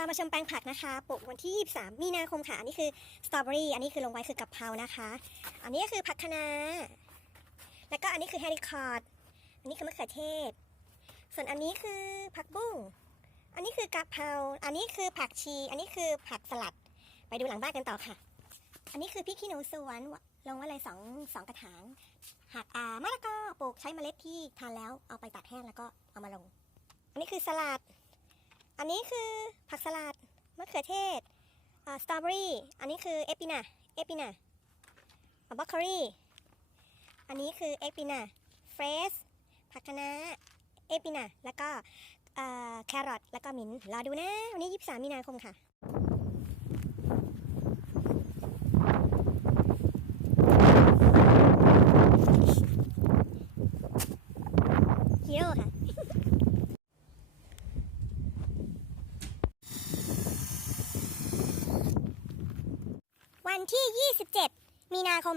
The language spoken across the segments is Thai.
ามาชมแปลงผักนะคะปลูกวันที่ 23 มีนาคมค่ะ อันนี้คือสตรอเบอรี่ อันนี้คือลงไว้คือกะเพรานะคะ อันนี้ก็คือผักคะน้า แล้วก็อันนี้คือแฮริคอร์ด อันนี้คือมะเขือเทศ ส่วนอันนี้คือผักบุ้ง อันนี้คือกะเพรา อันนี้คือผักชี อันนี้คือผักสลัด ไปดูหลังบ้านกันต่อค่ะ อันนี้คือพริกขี้หนูสวนลงไว้เลยสองสองกระถางหักอ่ามะละกอปลูกใช้เมล็ดที่ทานแล้วเอาไปตากแห้งแล้วก็เอามาลง อันนี้คือสลัด อันนี้คือผักสลัดมะเขือเทศสตรอเบอรี่อันนี้คือเอปินาเอปินาบล็อกครี่อันนี้คือเอปินาเฟรชผักคะน้าเอปินาแล้วก็แครอทแล้วก็มิ้นรอดูนะ วันนี้ 23 มีนาคมค่ะ 17 มีนาคม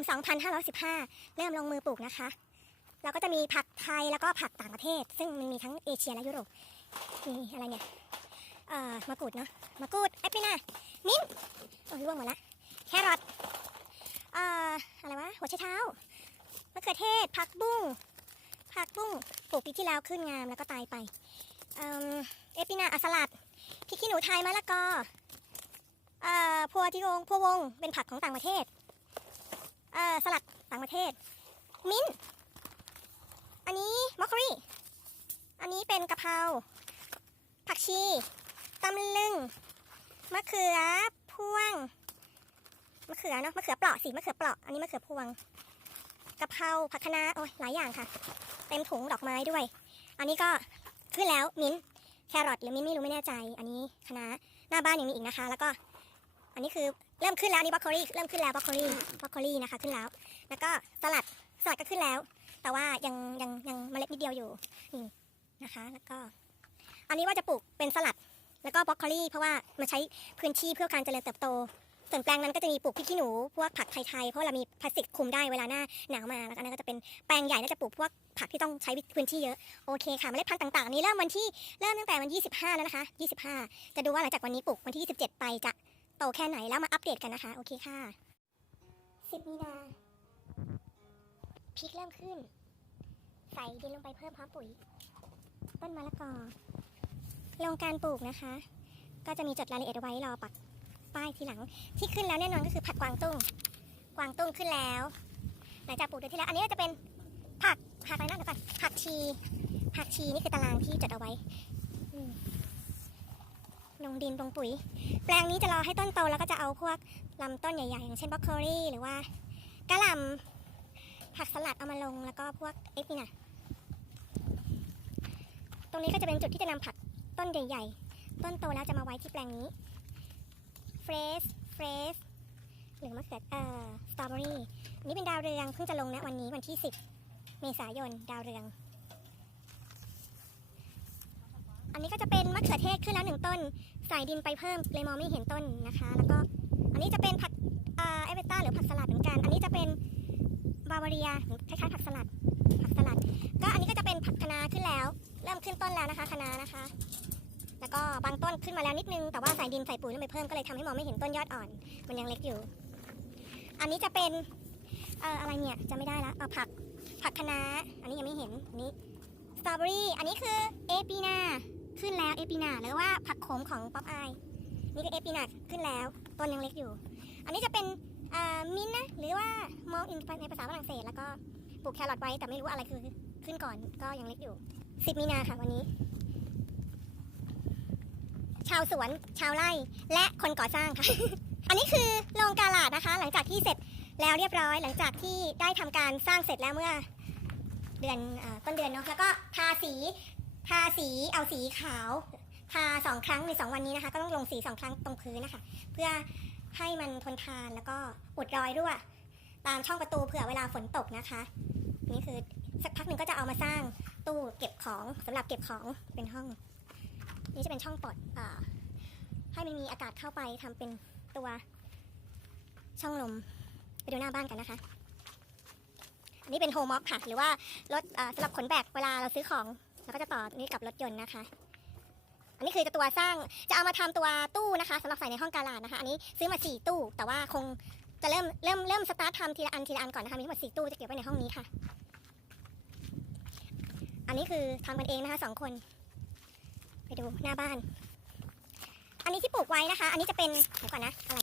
2515 เริ่มลงมือปลูกนะคะ เราก็จะมีผักไทยแล้วก็ผักต่างประเทศ ซึ่งมันมีทั้งเอเชียและยุโรป มีอะไรเนี่ย เอ่อมะกรูดเนาะ มะกรูดแอปเปิลนามิ้นโอ้ยร่วงหมดละ แครอท เอ่อ อะไรวะ หัวไชเท้ามะเขือเทศ ผักบุ้ง ผักบุ้ง ปลูกปีที่แล้วขึ้นงามแล้วก็ตายไป เอ่อเอปินาอัสลัดพริกขี้หนูไทยมะละกอเอ่อพัวที่วงพัววง เป็นผักของต่างประเทศ เอ่อสลัดต่างประเทศ มิ้นท์อันนี้มอคคอรี่ อันนี้เป็นกะเพรา ผักชีตำลึง มะเขือพวง มะเขือเนาะ มะเขือเปราะสิมะเขือเปราะ อันนี้มะเขือพวง กะเพรา ผักคะน้า โอ้ยหลายอย่างค่ะ เต็มถุงดอกไม้ด้วย อันนี้ก็ขึ้นแล้วมิ้นท์แครอทหรือมิ้นท์ไม่รู้ไม่แน่ใจ อันนี้คะน้า หน้าบ้านยังมีอีกนะคะ แล้วก็ อันนี้คือ เริ่มขึ้นแล้วนี่บรอกโคลีเริ่มขึ้นแล้วบรอกโคลีบรอกโคลีนะคะขึ้นแล้ว แล้วก็สลัดสลัดก็ขึ้นแล้ว แต่ว่ายังยังยังเมล็ดนิดเดียวอยู่นี่นะคะ แล้วก็ อันนี้ว่าจะปลูกเป็นสลัด แล้วก็บรอกโคลีเพราะว่ามันใช้พื้นที่เพื่อการเจริญเติบโตส่วนแปลงนั้นก็จะมีปลูกพริกขี้หนูพวกผักไทยๆเพราะเรามีพลาสติกคลุมได้เวลาหน้าหนาวมาแล้วก็อันนั้นก็จะเป็นแปลงใหญ่น่าจะปลูกพวกผักที่ต้องใช้พื้นที่เยอะโอเคค่ะเมล็ดพันธุ์ต่างๆนนี้เริ่มวันที่เริ่มตั้งแต่วัน 25 แล้วนะคะ 25 จะดูว่าหลังจากวันนี้ปลูกวันที่ 27 ไปจะ โตแค่ไหนแล้วมาอัปเดตกันนะคะ โอเคค่ะ 10 มีนาพริกเริ่มขึ้น ใส่ดินลงไปเพิ่มพร้อมปุ๋ย ต้นมะละกอลงการปลูกนะคะ ก็จะมีจดรายละเอียดไว้รอปักป้ายทีหลัง ที่ขึ้นแล้วแน่นอนก็คือผักกวางตุ้ง กวางตุ้งขึ้นแล้ว หลังจากปลูกเดือนที่แล้ว อันนี้ก็จะเป็นผักผักอะไรนะเดี๋ยวก่อนผักชี ผักชีนี่คือตารางที่จดเอาไว้ ลงดินลงปุ๋ย แปลงนี้จะรอให้ต้นโตแล้วก็จะเอาพวกลำต้นใหญ่ๆ อย่างเช่นบรอกโคลีหรือว่ากะหล่ำผักสลัดเอามาลงแล้วก็พวกเอฟนี่นะตรงนี้ก็จะเป็นจุดที่จะนำผักต้นใหญ่ๆ ต้นโตแล้วจะมาไว้ที่แปลงนี้เฟรชเฟรชหรือมะเขือเอ่อสตรอเบอรี่นนี้เป็นดาวเรืองเพิ่งจะลงนะวันนี้วันที่ 10 เมษายนดาวเรือง อันนี้ก็จะเป็นมะเขือเทศขึ้นแล้วหนึ่งต้น ใส่ดินไปเพิ่มเลยมองไม่เห็นต้นนะคะ แล้วก็อันนี้จะเป็นผักเอ่อเอเวต้าหรือผักสลัดเหมือนกัน อันนี้จะเป็นบาวาเรียคล้ายๆผักสลัด ผักสลัด ก็อันนี้ก็จะเป็นผักคะน้าขึ้นแล้ว เริ่มขึ้นต้นแล้วนะคะคะน้านะคะ แล้วก็บางต้นขึ้นมาแล้วนิดนึง แต่ว่าใส่ดินใส่ปุ๋ยลงไปเพิ่มก็เลยทำให้มองไม่เห็นต้นยอดอ่อน มันยังเล็กอยู่ อันนี้จะเป็นเอ่ออะไรเนี่ยจะไม่ได้ละเอาผักผักคะน้า อันนี้ยังไม่เห็น อันนี้สตรอเบอรี่ อันนี้คือเอปีนา ขึ้นแล้วเอปีนาหรือว่าผักโขมของป๊อปอายนี่ก็เอปีนาขึ้นแล้วต้นยังเล็กอยู่ อันนี้จะเป็นมินนะหรือว่ามองอินในภาษาฝรั่งเศส แล้วก็ปลูกแครอทไว้แต่ไม่รู้อะไรคือขึ้นก่อนก็ยังเล็กอยู่ 10 มีนาค่ะวันนี้ ชาวสวนชาวไร่และคนก่อสร้างค่ะ อันนี้คือโรงกาลาดนะคะ หลังจากที่เสร็จแล้วเรียบร้อย หลังจากที่ได้ทำการสร้างเสร็จแล้วเมื่อเดือนอต้นเดือนเนาะแล้วก็ทาสี ทาสีเอาสีขาวทาสองครั้งในสองวันนี้นะคะ ก็ต้องลงสีสองครั้งตรงพื้นนะคะ เพื่อให้มันทนทานแล้วก็อุดรอยรั่ว ตามช่องประตูเผื่อเวลาฝนตกนะคะ นี่คือสักพักหนึ่งก็จะเอามาสร้างตู้เก็บของสำหรับเก็บของเป็นห้อง นี่จะเป็นช่องปลดอให้มันมีอากาศเข้าไปทำเป็นตัวช่องลมไปดูหน้าบ้านกันนะคะ อันนี้เป็นโฮมอฟค่ะ หรือว่ารถสำหรับขนแบกเวลาเราซื้อของ แล้วก็จะต่อนี่กับรถยนต์นะคะ อันนี้คือจะตัวสร้างจะเอามาทำตัวตู้นะคะสำหรับใส่ในห้องการาดนะคะ อันนี้ซื้อมาสี่ตู้ แต่ว่าคงจะเริ่มเริ่มเริ่มสตาร์ททำทีละอันทีละอันก่อนนะคะมีทั้งหมดสี่ตู้จะเก็บไว้ในห้องนี้ค่ะ อันนี้คือทำกันเองนะคะสองคน ไปดูหน้าบ้าน อันนี้ที่ปลูกไว้นะคะ อันนี้จะเป็นเดี๋ยวก่อนนะอะไร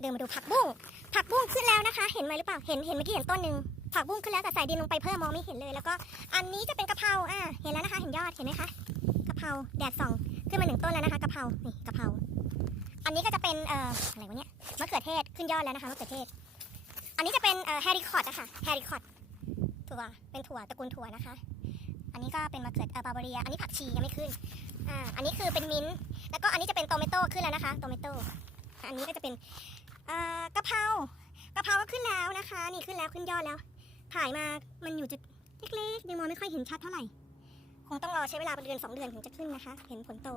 เดินมาดูผักบุ้งผักบุ้งขึ้นแล้วนะคะ เห็นไหมหรือเปล่าเห็นเห็นเมื่อกี้เห็นต้นหนึ่ง ผักบุ้งขึ้นแล้วแต่ใส่ดินลงไปเพิ่มมองไม่เห็นเลย แล้วก็อันนี้จะเป็นกะเพราอ่าเห็นแล้วนะคะ เห็นยอดเห็นไหมคะกะเพราแดดส่องขึ้นมาหนึ่งต้นแล้วนะคะกะเพรานี่กะเพราอันนี้ก็จะเป็นเอ่ออะไรวะเนี่ยมะเขือเทศขึ้นยอดแล้วนะคะมะเขือเทศ อันนี้จะเป็นเอ่อแฮร์ริคอตอะค่ะแฮร์ริคอตถั่วเป็นถั่วตระกูลถั่วนะคะ อันนี้ก็เป็นมะเขือเอ่อบาบาเรีย อันนี้ผักชียังไม่ขึ้นอ่าอันนี้คือเป็นมิ้นท์แล้วก็อันนี้จะเป็นโตเมโต้ขึ้นแล้วนะคะโตเมโต้อันนี้ก็จะเป็นเอ่อกะเพรากะเพราก็ขึ้นแล้วนะคะ นี่ขึ้นแล้วขึ้นยอดแล้ว ถ่ายมามันอยู่จุดเล็กๆยังมองไม่ค่อยเห็นชัดเท่าไหร่ คงต้องรอใช้เวลาเป็นเดือนสองเดือนถึงจะขึ้นนะคะ เห็นผลโต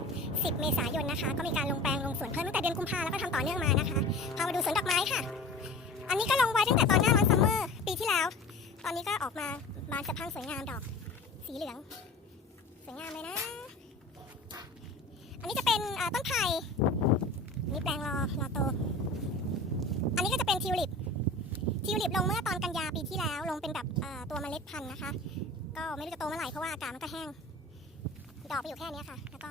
10 เมษายนนะคะ ก็มีการลงแปลงลงสวนเพิ่มตั้งแต่เดือนกุมภาแล้วก็ทำต่อเนื่องมานะคะพามาดูสวนดอกไม้ค่ะ อันนี้ก็ลงไว้ตั้งแต่ตอนหน้าร้อนซัมเมอร์ปีที่แล้ว ตอนนี้ก็ออกมาบานสะพังสวยงามดอก สีเหลือง สวยงามเลยนะ อันนี้จะเป็นต้นไผ่นนี้แปลงรอรอโต อันนี้ก็จะเป็นทิวลิปทิวลิปลงเมื่อตอนกันยา งเป็นแบบตัวเมล็ดพันธุ์นะคะ ก็ไม่รู้จะโตเมื่อไหร่เพราะว่าอากาศมันก็แห้ง ดอกไปอยู่แค่นี้ค่ะ แล้วก็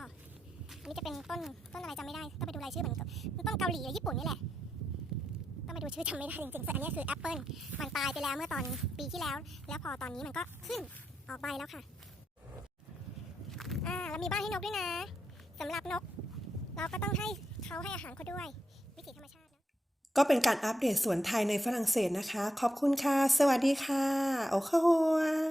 อันนี้จะเป็นต้นต้นอะไรจำไม่ได้ต้องไปดูรายชื่อเหมือนกับมันต้นเกาหลีหรือญี่ปุ่นนี่แหละต้องไปดูชื่อจำไม่ได้จริงๆส่วนอันนี้คือแอปเปิลมันตายไปแล้วเมื่อตอนปีที่แล้ว แล้วพอตอนนี้มันก็ขึ้นออกใบแล้วค่ะอ่าแล้วมีบ้านให้นกด้วยนะสำหรับนก เราก็ต้องให้เขาให้อาหารเขาด้วย วิถีธรรมชาติ ก็เป็นการอัปเดตสวนไทยในฝรั่งเศสนะคะ ขอบคุณค่ะ สวัสดีค่ะ โอเคหัว